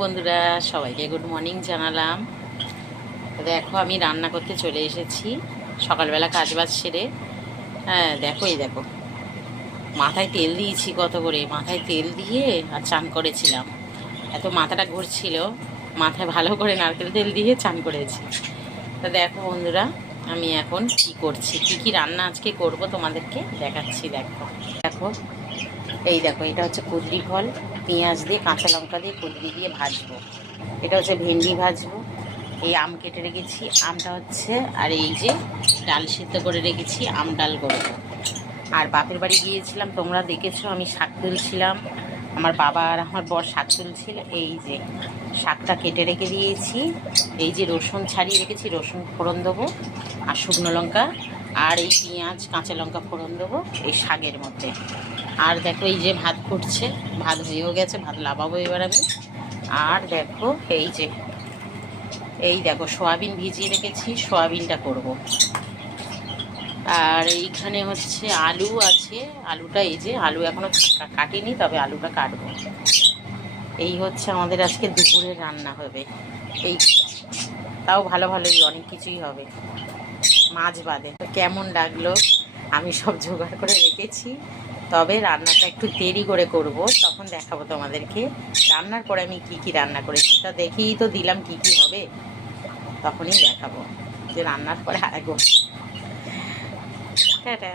বন্ধুরা, সবাইকে good morning জানালাম। তো দেখো আমি রান্না করতে চলে এসেছি সকালবেলা কাজবাজ সেরে। হ্যাঁ দেখো, এই দেখো মাথায় তেল দিয়েছি, কত করে মাথায় তেল দিয়ে আর চান করেছিলাম। এত মাথাটা ঘুরছিল, মাথায় ভালো করে নারকেল তেল দিয়ে চান করেছি। তো দেখো বন্ধুরা, আমি এখন কি করছি, কি কি রান্না আজকে করব তোমাদেরকে দেখাচ্ছি। দেখো দেখো, এই দেখো, এটা হচ্ছে কুঁদরি ফল, পেঁয়াজ দিয়ে কাঁচা লঙ্কা দিয়ে কুঁদরি দিয়ে ভাজবো। এটা হচ্ছে ভেন্ডি ভাজবো। এই আম কেটে রেখেছি, আমটা হচ্ছে, আর এই যে ডাল সিদ্ধ করে রেখেছি, আম ডাল করবো। আর বাপের বাড়ি গিয়েছিলাম, তোমরা দেখেছো আমি শাক তুলছিলাম, আমার বাবা আর আমার বর শাক তুলছিল। এই যে শাকটা কেটে রেখে দিয়েছি, এই যে রসুন ছাড়িয়ে রেখেছি, রসুন ফোড়ন দেবো, আর শুকনো লঙ্কা, আর এই পেঁয়াজ কাঁচা লঙ্কা ফোড়ন দেবো এই শাকের মধ্যে। আর দেখো এই যে ভাত ফুটছে, ভাত হয়েও গেছে, ভাত লাবাবো এবার আমি। আর দেখো এই দেখো সয়াবিন ভিজিয়ে রেখেছি, সয়াবিনটা করব। আর এইখানে হচ্ছে আলু আছে, আলুটা এই যে আলু এখনো কাটিনি, তবে আলুটা কাটবো। এই হচ্ছে আমাদের আজকে দুপুরের রান্না হবে। এই তাও ভালো ভালোই অনেক কিছুই হবে, মাছ বাদে। কেমন লাগলো, আমি সব জোগাড় করে রেখেছি, তবে রান্নাটা একটু দেরি করে করব, তখন দেখাবো তোমাদেরকে। রান্নার পরে আমি কি কি রান্না করেছি তা দেখেই তো দিলাম কি কি হবে, তখনই দেখাবো যে রান্নার পরে আরেকবার। টাটা।